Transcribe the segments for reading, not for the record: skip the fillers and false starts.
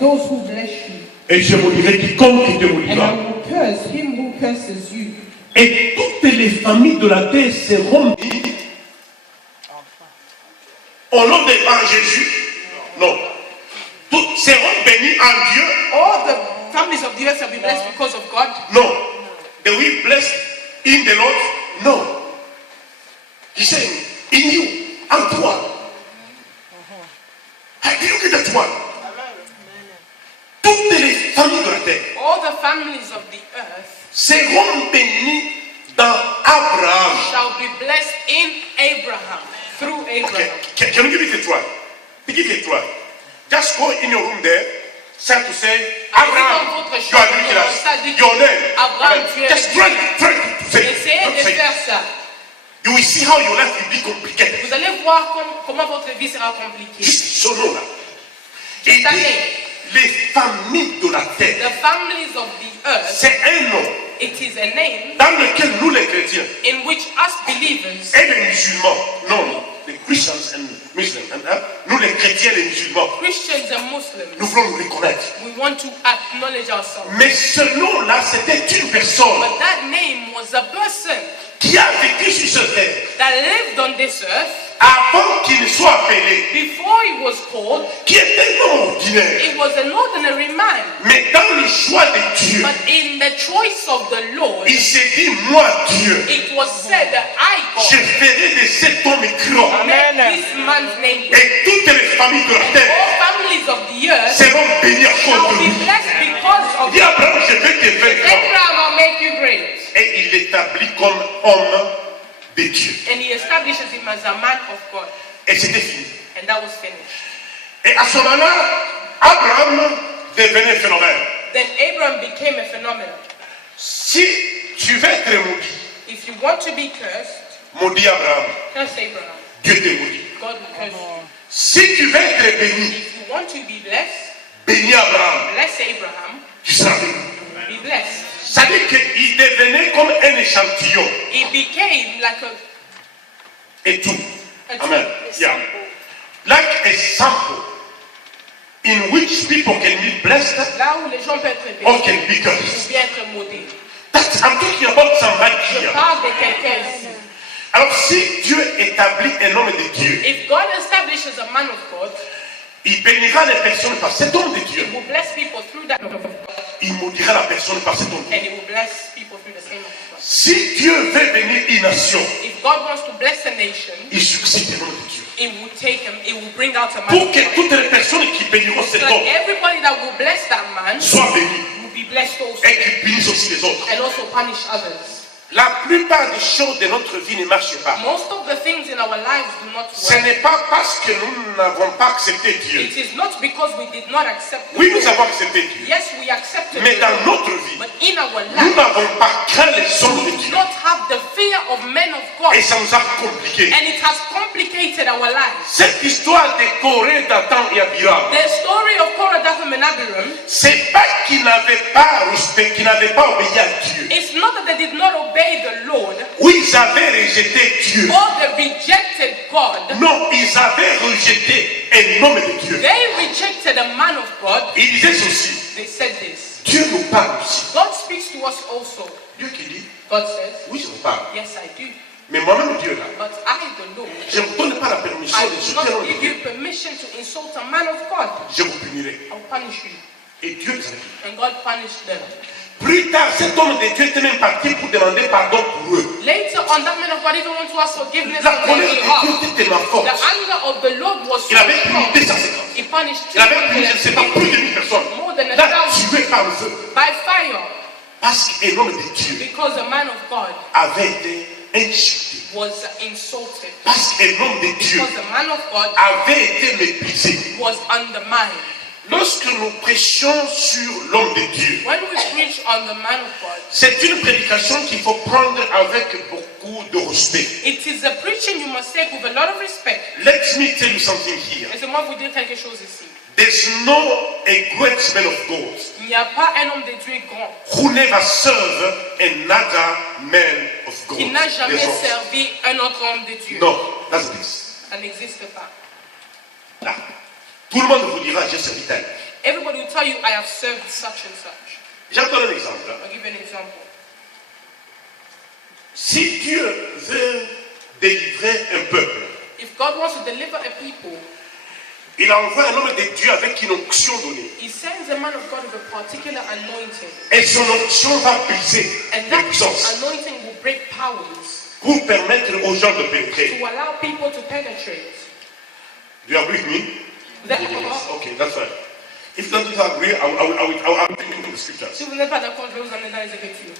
those who bless you. Et je maudirai quiconque te And I maudira. will curse him who curses you. Et toutes les familles de la terre seront bénies. Au nom de Jésus, non. Toutes seront bénies en Dieu. All the families of the earth shall be blessed because of God. Non. They will bless in the Lord. No. He said, in you, en toi. I didn't get that one. Toutes les familles de la terre All the families of the earth seront bénies dans Abraham. shall be blessed in Abraham, through Abraham. Okay. Can you give it a try? Give it a try. Just go in your room there. Start to say, Abraham, you are doing that. Your name. Abraham, tu es Just try to say it. Essayez Don't de say it. faire ça. You will see how your life will be complicated. Vous allez voir comment votre vie sera compliquée. Ce nom-là. Il Cette année, dit, les familles de la terre. the families of the earth, C'est un nom it is a name dans lequel nous les chrétiens in which us believers et les musulmans, non, les Christians and Muslims, nous les chrétiens et les musulmans, Christians and Muslims, nous voulons nous reconnaître. we want to acknowledge ourselves. Mais ce nom-là, c'était une personne But that name was a person qui a vécu sur cette terre that lived on this earth avant qu'il ne soit appelé, before he was called. qui était un homme ordinaire. It was an ordinary man, Mais dans le choix de Dieu, but in the choice of the Lord, il s'est dit, moi Dieu, it was said that I, je God, ferai de cet homme grand. make this man's name great. Et toutes les familles de la And terre all families of the earth seront bénies à shall cause de be lui. blessed because of Il dit Abraham, je vais te faire grand. Abraham will make you great. Et il l'établit comme homme de Dieu. And he establishes him as a man of God. Et c'était fini. And that was finished. Et à ce moment-là, Abraham devenait phénomène. Then Abraham became a phenomenon. Si tu veux être maudit, If you want to be cursed, maudit Abraham. curse Abraham. Dieu te maudit. God will curse you. Si tu veux être béni, If you want to be blessed, bénis Abraham. bless Abraham, Tu seras béni. be blessed. C'est-à-dire qu'il devenait comme un échantillon. He became like Et tout. a Amen. Yeah. Like a sample in which people can be blessed là où les gens peuvent être or bénis can be ou cursed. bien être maudits. That's, I'm talking about somebody Je here. parle de quelqu'un ici. Alors si Dieu établit un homme de Dieu, If God establishes a man of God, il bénira les personnes par cet homme de he Dieu. will bless people through that man of God. Il maudira la personne par cet homme de And Dieu. he will bless people through the same man of God. Si Dieu veut bénir une nation, If God wants to bless a nation, il suscite un homme de Dieu. it will take him, it will bring out a man Pour of que God. toutes les personnes qui béniront So cet that homme everybody that will bless that man soient bénies will be blessed also. et qu'ils bénissent aussi les autres. And also punish others. La plupart des choses de notre vie ne marchent pas. Most of the things in our lives do not Ce work. n'est pas parce que nous n'avons pas accepté Dieu. It is not because we did not accept the Oui, nous Lord. avons accepté Dieu. Yes, we accepted Mais the dans Lord. notre vie, But in our nous life, n'avons pas craint les hommes de we do Dieu. not have the fear of men of God. Et ça nous a compliqué. And it has complicated our lives. Cette histoire de Corée, Dathan et Abiram, The story of Korah, Dathan, and Abiram, c'est pas qu'ils n'avaient pas respecté, qu'ils n'avaient pas obéi à Dieu. it's not that they did not obey the Lord Oui, ils avaient rejeté Dieu. or they rejected God. Non, ils avaient rejeté un homme de Dieu. They rejected a man of God. Ils disaient ceci. They said this. Dieu nous parle aussi. God speaks to us also. Dieu qui dit, God says, oui, je vous parle. yes, I do. Mais moi-même, Dieu là, But I, the Lord, je ne vous donne pas la permission I de will jeter un not homme de give Dieu. you permission to insult a man of God. Je vous punirai. I will punish you. Et Dieu les a dit. And God punished them. Plus tard, cet homme de Dieu était même parti pour demander pardon pour eux. Later on, that man of God even went to ask forgiveness La on colère their de behalf. Dieu était tellement forte. The anger of the Lord was so Il avait puni strong. 250. He punished Il avait puni, je ne sais pas, plus de 1000 personnes. more than a Là, thousand tué par le feu. by fire Parce qu'un homme de Dieu because a man of God avait été insulté. was insulted. Parce qu'un homme de Dieu Because a man of God avait été méprisé. was undermined. Lorsque nous prêchons sur l'homme de Dieu, When we preach on the man of God, c'est une prédication qu'il faut prendre avec beaucoup de respect. it is a preaching you must take with a lot of respect. Let me tell you something here. Laissez-moi vous dire quelque chose ici. There's no a great man of God Il n'y a pas un homme de Dieu grand who never served another man of God. qui n'a jamais There's no. servi un autre homme de Dieu. No, that's this. Ça n'existe pas. Là. Tout le monde vous dira, j'ai servi tel. Everybody will tell you, I have served such and such. Je vais te donner un exemple. I'll give you an example. Si Dieu veut délivrer un peuple, If God wants to deliver a people, il envoie un homme de Dieu avec une onction donnée. He sends a man of God with a particular anointing. Et son onction va briser And les that puissances anointing will break powers pour permettre aux gens de pénétrer. to allow people to penetrate. Do you agree with me? That- Yes. Okay, that's right. If you don't agree, I will bring the scriptures. Si vous n'êtes pas d'accord, je vais vous amener dans les Écritures.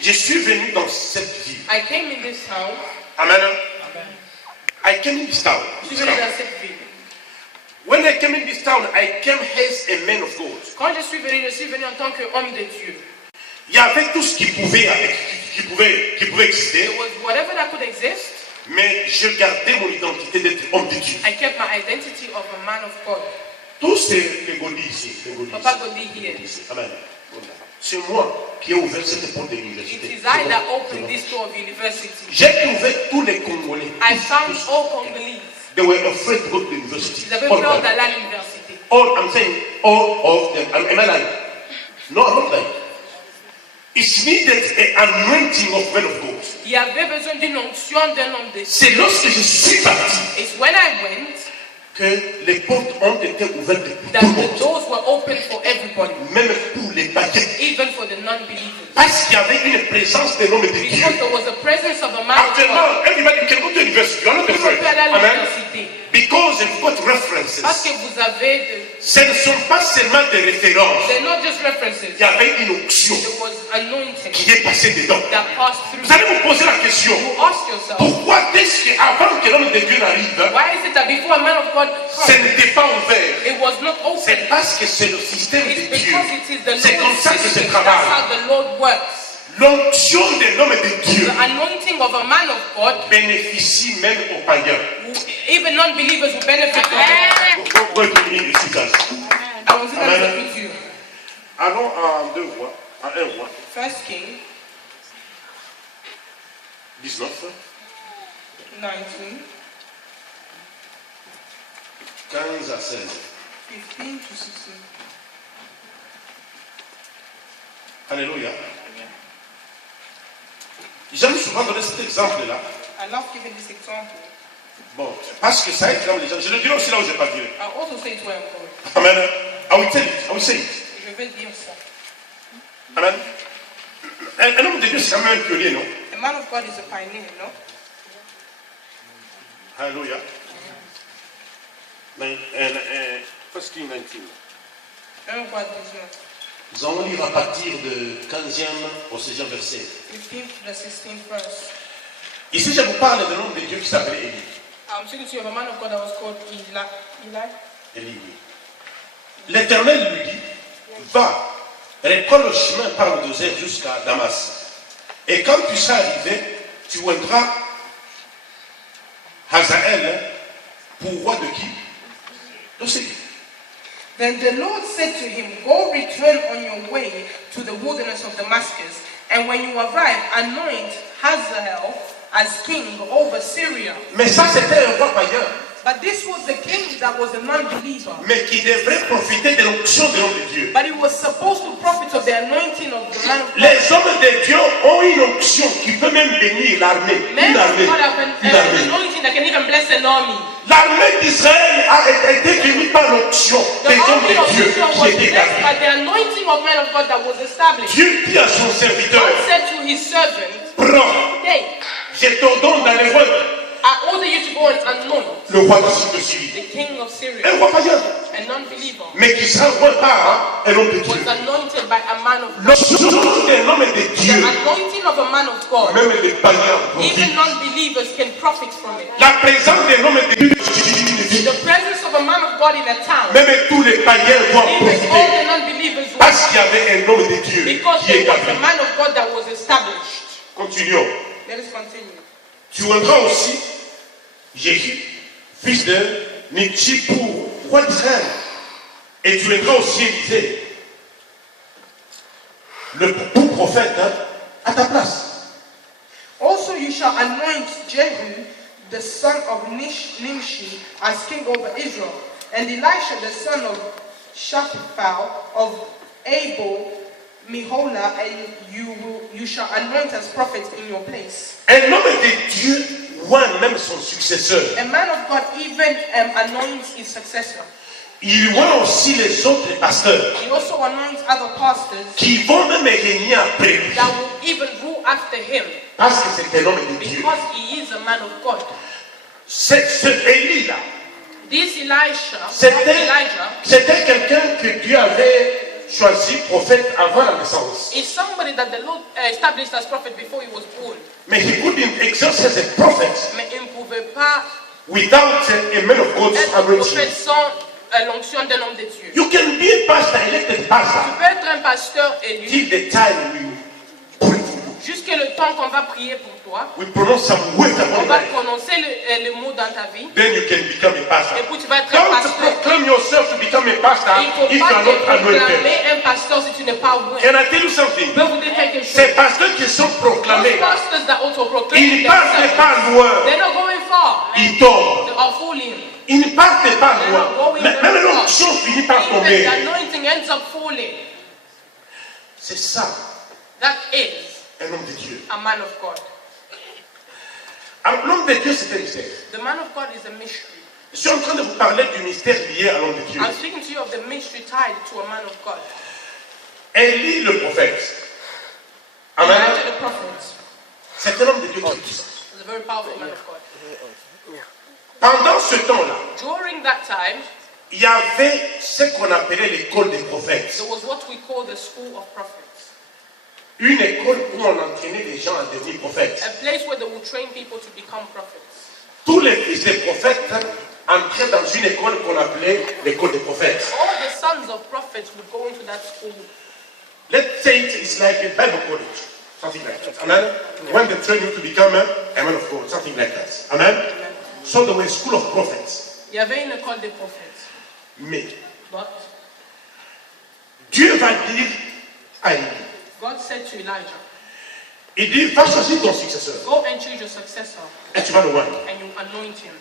Je suis venu dans cette ville. I came in this town. Amen. I came in this town. Je suis venu dans cette ville. When I came in this town, I came as a man of God. Quand je suis venu en tant qu'homme de Dieu. Il y avait tout ce qui pouvait exister, There was whatever that could exist. mais je gardais mon identité d'être homme de Dieu. I kept my identity of a man of God. Tous les godis ici, les godis Papa ici. Godi here. Ici. Amen. C'est moi qui ai ouvert cette porte de It l'université. is I that opened this door of university. J'ai trouvé tous les Congolais. I found all Congolese. They were afraid to go to the university. Ils avaient All peur of them. d'aller à l'université. All, I'm saying all of them. Am I lying? No, I'm not lying. It's needed an anointing of men of God. Il y avait besoin d'une onction d'un homme de Dieu. C'est lorsque je suis parti It's when I went que les portes ont été ouvertes pour that tout le the monde, doors were open for everybody, même pour les païens. even for the non-believers. Parce qu'il y avait une présence de l'homme de Dieu. Because there was a presence of a man of God. Actuellement, everybody can go to university. You are not Tout le monde afraid. peut aller à Amen. l'université. Because you've got references. Parce que vous avez Ce ne sont pas seulement des références. they're not just references. Il y avait une onction There was anointing qui est passée dedans. that passed through. Vous allez vous poser la question. You ask yourself, Pourquoi est-ce qu'avant que l'homme de Dieu n'arrive, why is it that before a man of God ce comes, n'était pas ouvert? it was not open? C'est parce que c'est le système It's de Dieu. because it is the C'est comme Lord's ça que se system. That's travaille. how the Lord works. L'onction de l'homme de Dieu The anointing of a man of God, bénéficie même aux païens. even non-believers will benefit from it. Go to me, sisters. Allons-y dans les Amen. Écritures. Allons à 2 rois, à 1 roi, First King 19, 19, 15 à 16. 15 to 16. Alléluia. J'aime souvent donner cet exemple-là. I love giving this example. Bon, parce que ça aide les gens. Je le dirai aussi là où je n'ai pas dit. I'll also say it where I'm going. Amen. I will tell it. I will say it. Je vais dire ça. Amen. Un homme de Dieu, c'est quand même un pionnier, non? A man of God is a pioneer, no? Alléluia. 1 King 19. 1 roi 19. Nous allons lire à partir de 15e au 16e verset. 15th to the 16th verse. Ici, je vous parle d'un homme de Dieu qui s'appelait Élie. I'm speaking to you of a man of God that was called Eli. Élie, oui. L'Éternel lui dit, va, reprends le chemin par le désert jusqu'à Damas. Et quand tu seras arrivé, tu oindras Hazaël pour roi de qui? De Syrie. Then the Lord said to him, go return on your way to the wilderness of Damascus, and when you arrive, anoint Hazael as king over Syria. Mais ça, c'était un roi païen. But this was the king that was a non-believer. Mais qui devrait profiter de l'onction de l'homme de Dieu. But he was supposed to profit of the anointing of the man of God. Les hommes de Dieu ont une onction qui peut même bénir l'armée. Men Une of armée. God have Une an armée. anointing that can even bless an army. L'armée d'Israël a été bénie par l'onction The des hommes army of de Dieu Israel qui was était blessed by établie. the anointing of men of God that was established. Dieu dit à son serviteur, God said to his servant, prends, hey, je t'ordonne d'aller voir I order you to go and anoint le roi de Syrie. the king of Syria, Un roi païen, a non-believer, mais qui sera roi par un homme de Dieu. was anointed by a man of God. L'onction d'un homme de The Dieu, anointing of a man of God, même les païens profitent. even non-believers can profit from it. La présence d'un homme de Dieu, The presence of a man of God in a town, même tous les païens vont even all profiter. the non-believers will Parce qu'il y avait un homme de Dieu because qui est there was a établi. man of God that was established. Continuons. Let us continue. Tu oindras aussi Jéhu, fils de Nitchi, pour roi d'Israël. Et tu oindras aussi Élisée, le tout prophète, à ta place. Also you shall anoint Jehu, the son of Nimshi, as king over Israel, and Elisha, the son of Shaphat of Abel, Meholah, and you shall anoint as prophets in your place. Un homme de Dieu voit même son successeur. A man of God even anoints his successor. Il voit aussi les autres pasteurs He also anoints other pastors qui vont même régner après lui. that will even rule after him Parce que c'est un homme de Dieu. because he is a man of God. Ce Élie-là, This Elijah, c'était quelqu'un que Dieu avait choisi prophète avant la naissance. is somebody that the Lord established as prophet before he was born. Mais he couldn't exerce as a prophet Mais il ne pouvait pas without a man of God's être anointing. prophète sans l'onction d'un homme de Dieu. You can be a pastor, elected Tu pastor, peux être un pasteur élu till the time we pray for you. jusqu'à le temps qu'on va prier pour toi. We pronounce some words On upon va life. prononcer le mot dans ta vie. Then you can become a pastor. Et puis tu vas être un Don't pasteur. proclaim yourself to become a pastor Il ne faut if you pas are te not anointed. proclamer un pasteur si tu n'es pas oint. Can I tell you something? Je peux vous dire quelque chose. Ces pasteurs qui sont Those proclamés, pastors that autoproclaim ils ne partent themselves, pas loin, they're not going far. ils tombent. They are fooling. Ils ne partent pas loin. Même l'onction finit par Even tomber. the anointing ends up falling. C'est ça, That is un homme de Dieu. a man of God. Alors, l'homme de Dieu, c'est un mystère. The man of God is a mystery. Je suis en train de vous parler du mystère lié à l'homme de Dieu. I'm speaking to you of the mystery tied to a man of God. Élie le prophète. Amen. Elijah the prophet C'est un homme de Dieu très puissant. is a very powerful man of God. Pendant ce temps-là, During that time, il y avait ce qu'on appelait l'école des prophètes. there was what we call the school of prophets. Une école où on entraînait les gens à devenir prophètes. A place where they will train people to become prophets. Tous les fils des prophètes entraient dans une école qu'on appelait l'école des prophètes. All the sons of prophets would go into that school. Let's say it's like a Bible college, something like that. Amen. When they train you to become a man of God, something like that. Amen. So there were a school of prophets. Il y avait une école des prophètes. Mais But Dieu va dire à Élie, God said to Elijah, il dit, va choisir ton successeur go and choose your successor et tu vas le voir. and you anoint him.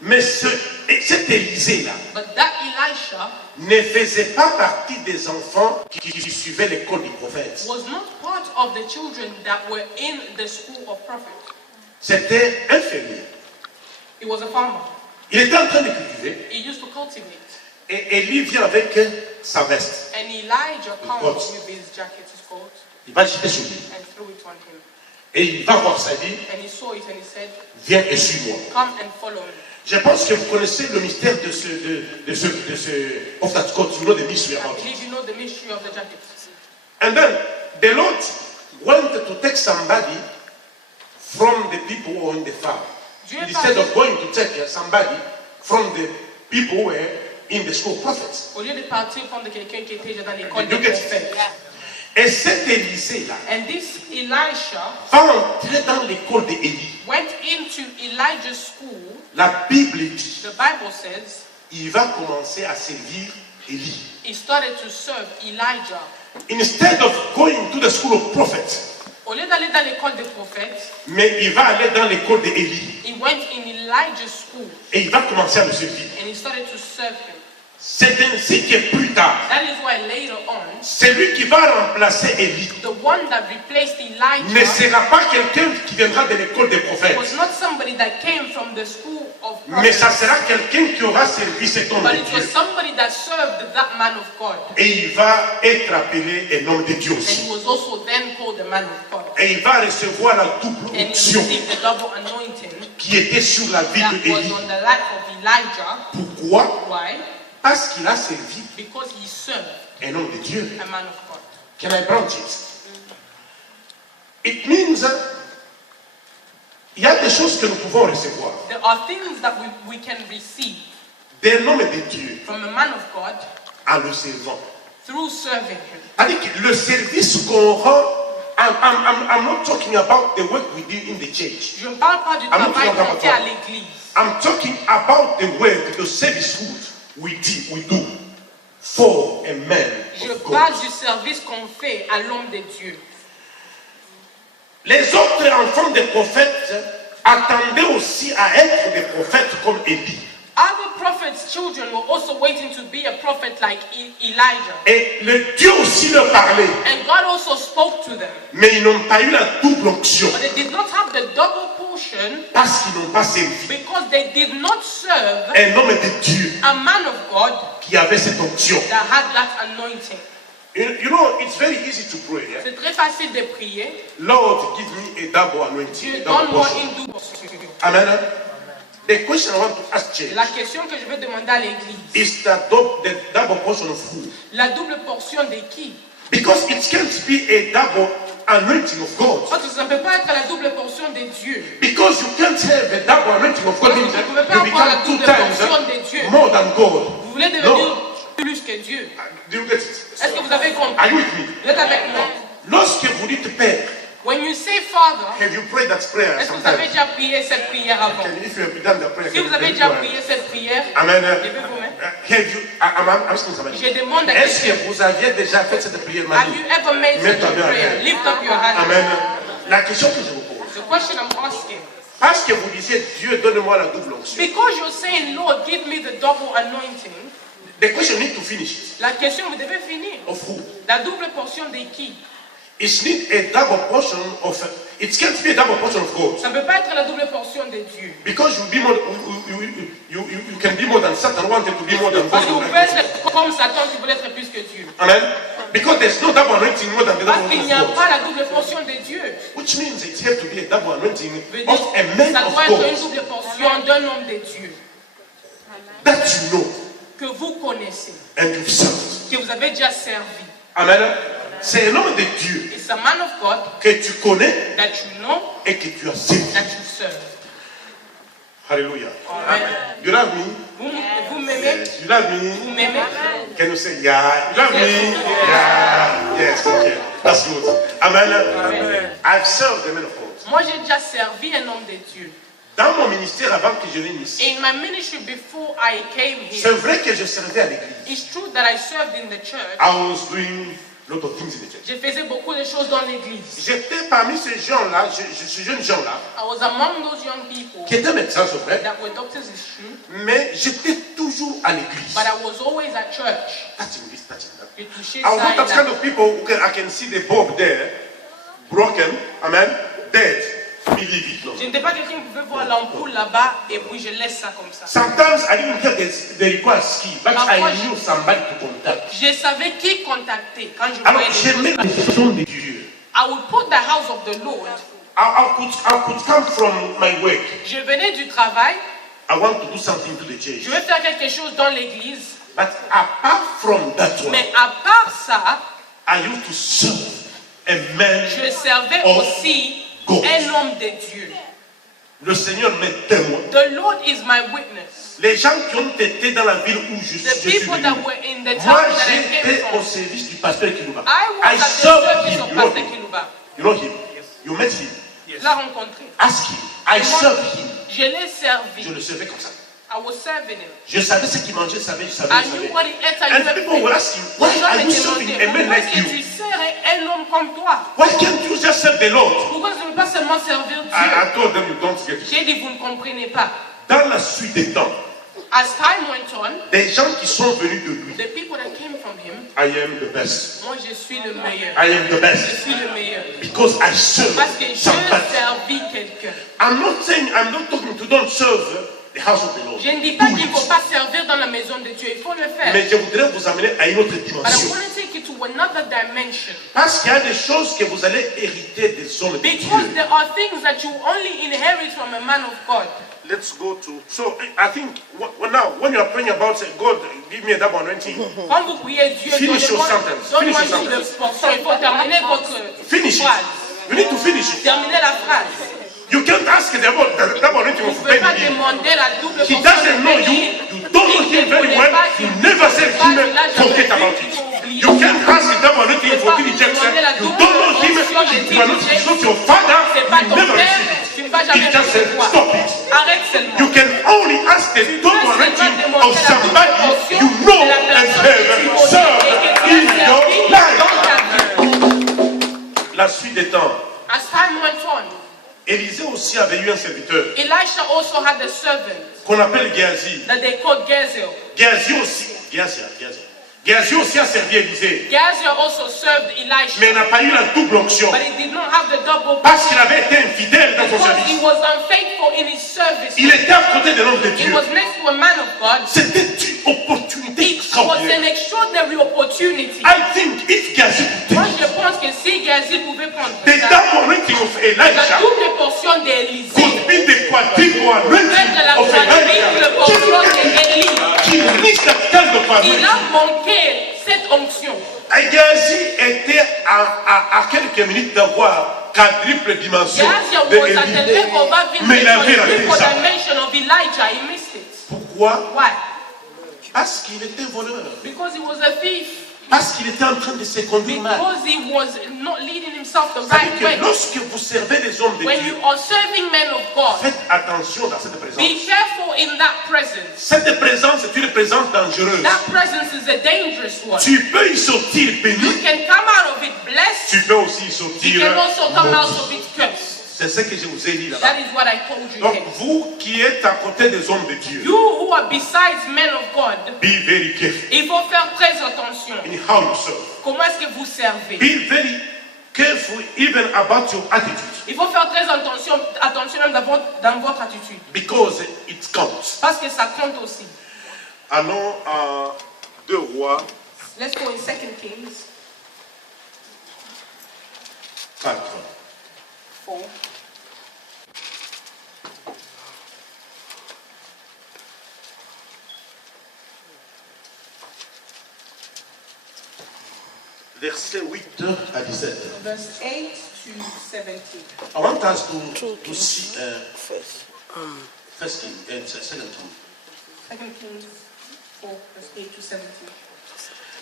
Mais cet Élisée-là But that Elisha ne faisait pas partie des enfants qui suivaient l'école des prophètes. was not part of the children that were in the school of prophets. C'était un fermier. He was a farmer. Il était en train de cultiver He used to cultivate. et Élie vient avec sa veste. And Elijah coat. comes with his jacket, his coat, Il va jeter sur lui. and threw it on him. Et il va voir ça, il dit, And he saw it and he said, viens et suis-moi. come and follow me. Je pense que vous connaissez le mystère de ce of that coat. You know the mystery I about it. believe you know the mystery of the jacket. And then the Lord wanted to take somebody from the people who were on the farm. Dieu Instead of going to take somebody from the people who were in the school of prophets. Au lieu de partir prendre quelqu'un qui était déjà dans l'école Did des you get prophètes. it? Et cet Élisée-là And this Elisha va entrer dans l'école d'Élie. went into Elijah's school. La Bible dit, The Bible says il va commencer à servir Élie. he started to serve Elijah. Instead of going to the school of prophets, Au lieu d'aller dans l'école des prophètes, mais il va aller dans l'école d'Élie. he went in Elijah's school Et il va commencer à le servir. and he started to serve him. C'est ainsi que plus tard, That is why later on, celui qui va remplacer Élie the one that replaced ne Elijah sera pas quelqu'un qui viendra de l'école des prophètes, was not somebody that came from the school of mais ça prophets, sera quelqu'un qui aura servi cet homme but de it was Dieu. somebody that served that man of God. Et il va être appelé un homme de Dieu And aussi. he was also then called the man of God. Et il va recevoir la double And he onction received the double anointing qui était sur la vie that de was Élie. on the life of Elijah. Pourquoi? Why? Parce qu'il a servi Because he served un homme de Dieu. a man of God. Can I branch it? It means il y a des choses que nous pouvons recevoir There are things that we can receive d'un homme de Dieu from a man of God en le servant. through serving him. C'est-à-dire que le service qu'on rend, I'm not talking about the work we do in the church. Je ne parle pas du I'm not travail talking qu'on about fait à that. l'église. I'm talking about the work, the service we do for a man Je of parle God. du service qu'on fait à l'homme de Dieu. Les autres enfants des prophètes attendaient aussi à être des prophètes comme Élie. Other prophets' children were also waiting to be a prophet like Elijah. Et le Dieu aussi leur parlait. And God also spoke to them. Mais ils n'ont pas eu la double onction. But they did not have the double portion Parce qu'ils n'ont pas servi because they did not serve un homme de Dieu a man of God qui avait cette onction. that had that anointing. You know, it's very easy to pray. Yeah? C'est très facile de prier. Lord, give me a double anointing. Dieu, A double donne-moi portion. une double portion. Amen. The question I want to ask church La question que je vais demander à l'église, is the double portion of who? la double portion de qui? Because it can't be a double anointing of God. Parce que ça ne peut pas être la double portion de Dieu. Because you can't have a double anointing of God. Parce que Means vous that ne pouvez pas you avoir la become two double times portion de Dieu. more than God. Vous voulez devenir No. plus que Dieu. Do you get it? Est-ce que vous avez compris? Are you with me? Vous êtes avec moi? Lorsque vous dites Père, When you say Father, have you prayed that prayer est-ce que vous avez sometimes? déjà prié cette prière avant? If you have done the prayer, Si can vous avez you déjà pray? prié cette prière, Amen. levez vos mains. Have you, I'm asking somebody. Je demande à Est-ce que quelqu'un, vous aviez déjà fait cette prière, have Manu? you ever made such a prayer? Lift up your hand. Amen. La question que je vous pose, The question I'm asking, parce que vous disiez Dieu, donne-moi la double onction. because you're saying, Lord, give me the double anointing, The question need to finish it. la question, vous devez finir. Of who? La double portion de qui? It need a double portion of. It can't be a double portion of God. Ça ne peut pas être la double portion de Dieu. Because you be more, you can be more than Satan wanted to be more than Parce que vous God. pouvez être comme Satan qui voulait être plus que Dieu. Amen. Because there's no double anointing more than the Parce double qu'il n'y anointing a of God. pas la double portion de Dieu. Which means it has to be a double anointing Veut dire, of a man ça of doit être God une double portion d'un homme de Dieu that you know que vous connaissez, and you've served. que vous avez déjà servi. Amen. C'est un homme de Dieu It's a man of God que tu connais that you know, et que tu as servi. that you serve. Hallelujah. Amen. You love me? Vous m'aimez? Yes. You love me? Vous m'aimez? Can you say yeah? You love me? Yeah. Yes. Okay. That's good. Amen. Amen. I've served the man of God. Moi, j'ai déjà servi un homme de Dieu. Dans mon ministère avant que je vienne ici, In my ministry before I came c'est here, vrai que je servais à l'église. it's true that I served in the church. I was doing a lot of things in the church. Je faisais beaucoup de choses dans l'église. J'étais parmi ces gens-là, ces jeunes gens-là, I was among those young people qui étaient médecins, c'est vrai, that were doctors, it's true, mais j'étais toujours à l'église. but I was always at church. Touching this, touching that. Je touchais I was ça not et that kind là. of people who I can see the bulb there, broken, amen, dead, me leave it. No. Je n'étais pas quelqu'un qui pouvait voir l'ampoule là-bas et puis je laisse ça comme ça. Sometimes I didn't have the required skill, but Parfois, I knew somebody to contact. Je savais qui contacter quand je Alors voyais les j'aimais choses. la maison de Dieu. I would put the house of the Lord. I could come from my work. Je venais du travail, I want to do something to the church. je vais faire quelque chose dans l'église, But apart from that one, mais à part ça, I used to serve a man. je servais of aussi God. un homme de Dieu. Le Seigneur m'est témoin. The Lord is my witness. Les gens qui ont été dans la ville où je The suis people venu, that were in the moi town that I came j'étais au from, service du pasteur Kilouba. I was at the served service him. of You know Pastor him. Kilouba. You know him. You met him. Je l'ai rencontré. Ask him. I Moi, served him. je l'ai servi. Je le servais comme ça. I was serving him. Je savais ce qu'il mangeait, je savais. I knew what he ate and And people were asking, why Les gens are me you serving demandaient, a man pourquoi like est-ce que you? tu sers un homme comme toi? Why can't you just serve the Lord? Pourquoi tu ne veux pas seulement servir Dieu? I told them you don't get it. J'ai dit, vous ne comprenez pas. Dans la suite des temps, As time went on, des gens qui sont venus de lui, the people that came from him, I am the best. moi je suis le meilleur. I am the Je best. suis le meilleur. Because I serve Parce que je somebody. servis quelqu'un. I'm not talking to don't serve the house of the Lord. Je ne dis pas Do qu'il ne faut it. pas servir dans la maison de Dieu. Il faut le faire. Mais je voudrais vous amener à une autre But I dimension. want to take you to another dimension. Parce qu'il y a des choses que vous allez hériter des hommes de Because Dieu. there are things that you only inherit from a man of God. Let's go to. So I think now when you are praying about say, God, give me a double anointing. Quand vous priez Dieu, Finish your donne-moi sentence. donne-moi Finish your une portion. Il faut terminer votre Finish it. phrase. You need to finish it. Terminez la phrase. You can't ask the double anointing Vous ne of pouvez pas Benny. demander la double He portion doesn't de know you. Béni. You don't know him very well. You never said him. Forget about it. You can't ask the double anointing for Billy Jackson. You don't know him. You are not, he's not your father. C'est pas You ton never père, receive it. tu ne vas jamais He just said, recevoir. stop it. Arrête seulement. You can only ask the double anointing of somebody you know and have served in your life. La suite des temps. As time went on, Élisée aussi avait eu un serviteur Elisha also had a servant qu'on appelle Géasi. that they called Gehazi. Géasi aussi a servi Élisée, Gehazi also served Elisha, mais il n'a pas eu la double onction but he did not have the double parce qu'il avait été infidèle dans son because he service. was unfaithful in his service. Il était à côté de l'homme de He Dieu. was next to a man of God. C'était une opportunité It was extraordinaire. an extraordinary opportunity. I think if Géasi Moi, could je pense que si Gehazi pouvait prendre the ça, double anointing of la Elisha double portion d'Élisée, could be the quadruple anointing peut-être la of quadruple portion Elijah. d'Élie. Qui risque de Il a manqué cette onction. Géasi était à quelques minutes d'avoir quadruple dimension Gehazi de was at the Élie. level of having Mais il avait the raté triple ça. dimension of Elijah. He missed it. Pourquoi? Why? Parce qu'il était voleur. Because he was a thief. Parce qu'il était en train de se conduire mal. Because he was not leading himself the C'est-à-dire right que way. lorsque vous servez des hommes de When Dieu, you are serving men of God, faites attention dans cette présence. be careful in that presence. Cette présence est une présence dangereuse. That presence is a dangerous one. Tu peux y sortir You béni, can come out of it blessed. tu peux aussi y You sortir can also come out maudit. of it cursed. C'est ce que je vous ai dit là-bas. That is what I told you Donc here. vous qui êtes à côté des hommes de Dieu, You who are besides men of God, be very careful il faut faire très attention. in how you serve. Comment est-ce que vous servez? Be very careful even about your attitude Il faut faire très attention même dans votre attitude. because it counts. Parce que ça compte aussi. Allons à 2 Rois Let's go in 2 Kings 4. 4. Versets 8 à 17. Verse 8 to 17. I want us to see first king and second king. 2 Kings 4, verse 8 to 17.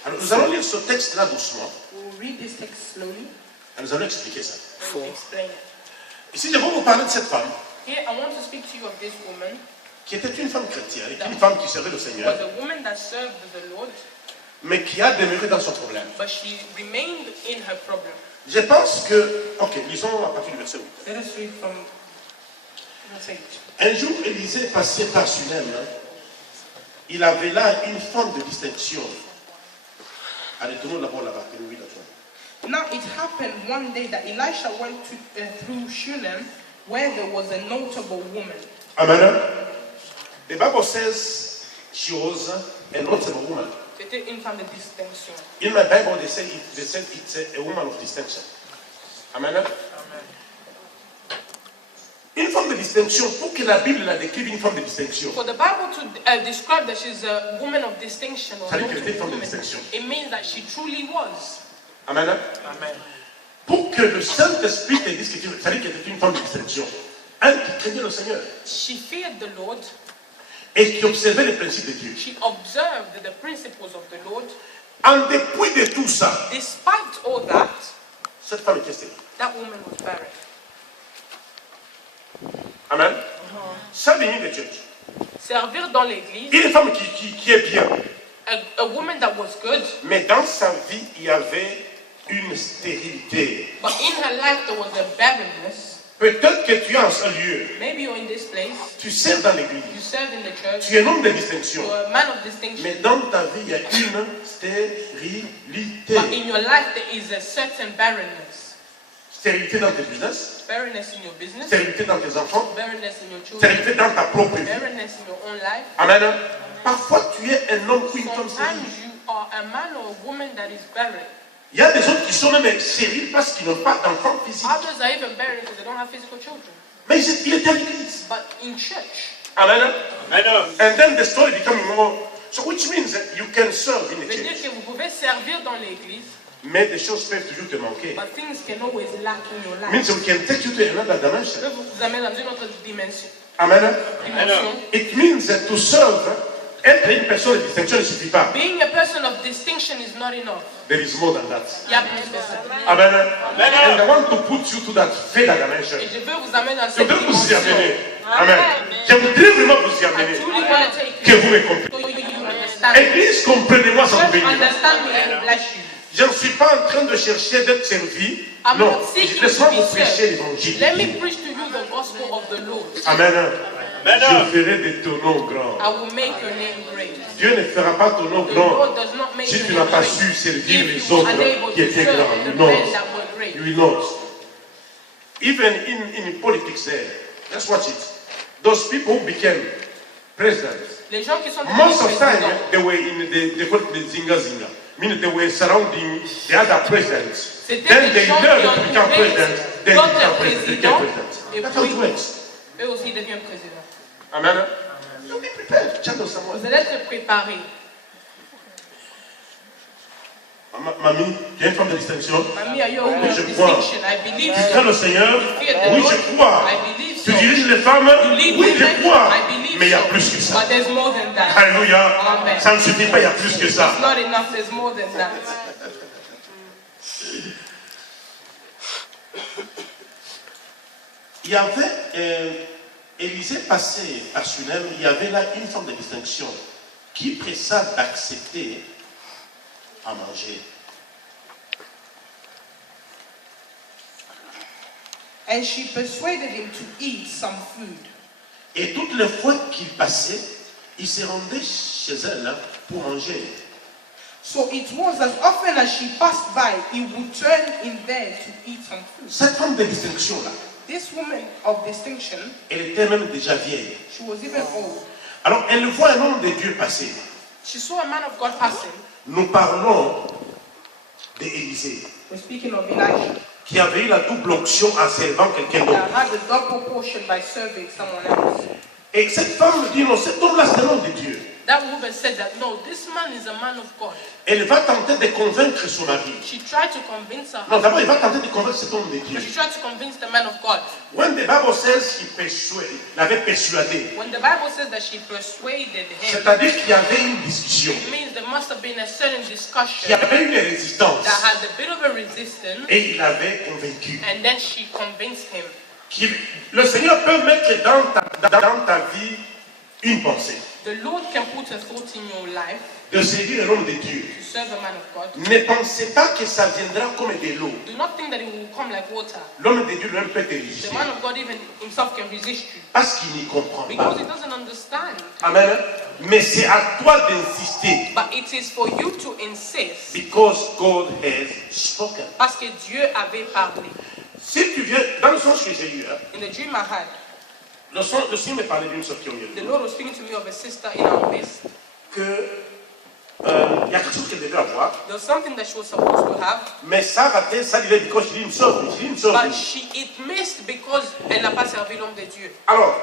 Alors nous allons lire ce texte-là doucement We'll read this text slowly et nous allons expliquer ça. and explain it. Ici, je vais vous parler de cette femme Here, I want to speak to you of this woman. qui était une femme chrétienne, une femme qui servait le She Seigneur, was a woman that served the Lord, mais qui a demeuré dans son problème. but she remained in her problem. Je pense que, ok, lisons à partir du verset 8. Let us read from verse 8. Un jour, Élisée passait par Sunem. Il avait là une femme de distinction. Allez, tournons d'abord là-bas, que nous oui, là-bas. Now it happened one day that Elisha went through Shunem, where there was a notable woman. Amen. The Bible says she was a notable woman. C'était une femme de distinction. In my Bible, they say it's a woman of distinction. Amen. Une femme de distinction, pour que la Bible la décrive une femme de distinction, For the Bible to describe that she's a woman of distinction or Ça veut dire qu'elle était notable une femme de woman, distinction. it means that she truly was. Amen. Pour que le Saint-Esprit te dise que ça veut dire qu'elle était une femme de distinction, elle qui craignait le Seigneur She feared the Lord. et qui observait les principes de Dieu. She observed the principles of the Lord. En dépit de tout ça, Despite all that, cette femme était stérile. that woman was barren. Amen. Serving in the church. Servir dans l'église, Une femme qui est bien, a woman that was good, mais dans sa vie, il y avait une stérilité. but in her life there was a barrenness. Peut-être que tu es en ce lieu, Maybe you're in this place, tu sers dans you l'église, serve in the church, tu es un homme de distinction, you're a man of distinction, mais dans ta vie, il y a une stérilité. but in your life there is a certain barrenness. Stérilité dans tes business, Barrenness in your business, stérilité dans tes enfants, barrenness in your children, stérilité dans ta propre vie. barrenness in your own life. Amen. Parfois, tu es un homme ou une femme stérile. Sometimes you are a man or a woman that is barren. Il y a des autres qui sont même stériles parce qu'ils n'ont pas d'enfants physiques. Others are even barren because they don't have physical children. Mais il était à l'église. But in church, Amen. And then the story becoming more. So which means that you can serve in the veut dire church. que vous pouvez servir dans l'église, Mais des choses peuvent toujours te manquer. but things can always lack in your life. Means we can take you to another dimension. Je vous amène dans une autre dimension. Amen. Dimension. It means that to serve, être une personne de distinction ne suffit pas. Being a person of distinction is not enough. There is more than that. Il y a plus que ça. Amen. And I want to put you to that further dimension. Et je veux vous amener dans Je cette veux vous y dimension. amener. Amen. Je voudrais vraiment vous y I amener. truly want to take Que you vous me comprenez. so you understand. Église, comprenez-moi, ça vous Just bénit. understand me and bless you. Je ne suis pas en train de chercher d'être servi I'm Non, not seeking laisse-moi to be vous prêcher served. l'évangile. Let me preach to you the gospel of the Lord. Amen. Je ferai de ton nom grand. I will make your name great. Dieu ne fera pas ton nom The grand Lord does not make si your tu name n'as pas great su servir if les you are unable autres qui to étaient serve grands. the You men not. that were great. You will not. Even in politics there, just watch it. Those people who became presidents, Les gens qui sont most devenus of the time présidents, they were in they call it the zinga zinga. Meaning they were surrounding the other presidents. C'était Then des they gens learned qui to become entouraient presidents. Then d'autres become presidents. They became presidents. et That's how it puis works. eux aussi deviennent présidents. Amen. You'll be prepared. Channel someone. Vous allez être préparés. Mamie, tu es une femme de distinction. Mamie, are you a woman Je of crois. distinction? I believe Tu so. crains le Seigneur. Fear the Oui, Lord. je crois. I believe Tu so. diriges les femmes. You lead Oui, women. je crois. I believe Mais il y a so. plus que ça. But there's more than that. Alléluia. Amen. Ça ne suffit pas, il y a plus que ça. It's not enough. There's more than that. Il y avait, Élisée passait à Sunem, il y avait là une forme de distinction qui pressa d'accepter à manger. And she persuaded him to eat some food. Et toutes les fois qu'il passait, il se rendait chez elle hein, pour manger. So it was as often as she passed by, he would turn in there to eat some food. Cette forme de distinction là, This woman of distinction, elle était même déjà vieille. she was even old. Alors elle voit un homme de Dieu passer. She saw a man of God passing. Nous parlons d'Élisée, We're speaking of Elijah, qui avait eu la double onction en servant quelqu'un d'autre. that had the double portion by serving someone else. Et cette femme dit non, cet homme-là c'est l'homme de Dieu. That woman said that, no, this man is a man of God. Elle va tenter de convaincre son mari. She tried to convince her Non, husband. d'abord elle va tenter de convaincre cet homme de Dieu. She tried to convince the man of God. When the Bible says he persuaded, l'avait persuadé, When the Bible says that she persuaded him, c'est-à-dire qu'il y avait une discussion, it means there must have been a certain qu'il y discussion avait une résistance, that had a bit of a resistance, et il avait convaincu. and then she convinced him. Le Seigneur peut mettre dans ta vie une pensée, The Lord can put a thought in your life de servir l'homme de Dieu. to serve a man of God. Ne pensez pas que ça viendra comme de l'eau. Do not think that it will come like water. L'homme de Dieu lui-même peut te The résister, man of God even himself can resist you parce qu'il n'y comprend because pas. he doesn't understand. Amen. Mais c'est à toi d'insister, But it is for you to insist because God has spoken. parce que Dieu avait parlé. Si tu viens, dans le sens que j'ai eu, hein, In the dream I had, le Seigneur me parlait d'une sœur qui est au milieu de the nous, Lord was speaking to me of a sister in our midst. que il y a quelque chose qu'elle devait avoir, There was something that she was supposed to have, mais ça a raté, ça lui dit because she didn't serve me, she didn't serve but me. it missed because elle n'a pas servi l'homme de Dieu. Alors,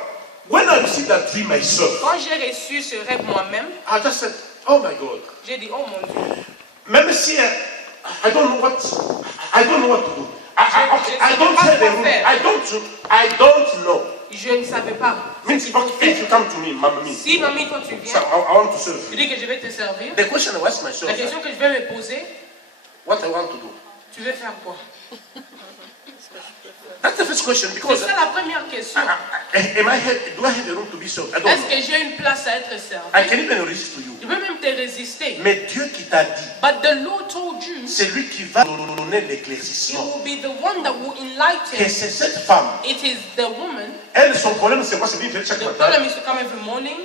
when I received that dream myself, Quand j'ai reçu ce rêve moi-même, I just said, oh my God. j'ai dit, oh mon Dieu, Même si I don't know what to do. I don't tell the room. I don't know. je ne savais pas. Means if you come to me, Mammy, Si mamie, toi tu so viens, I want to serve tu you. dis que je vais te servir, The question I ask myself, la question que je vais me poser, what I want to do. tu veux faire quoi? That's the first question C'est because ça la première question. do I have a room to be served? I don't Est-ce know. que j'ai une place à être I servi? can even resist to you. Je peux même te résister. Mais Dieu qui t'a dit, But the Lord told you, c'est lui qui va nous donner it l'éclaircissement. will be the one that will Que enlighten. c'est cette femme. It is the woman. Elle, son problème, c'est quoi? C'est bien chaque The matin. problem is to come every morning,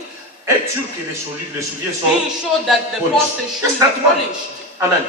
Être sûr que les souliers sont being sure that the polished. pastor's shoes Just are that one. polished. Amen.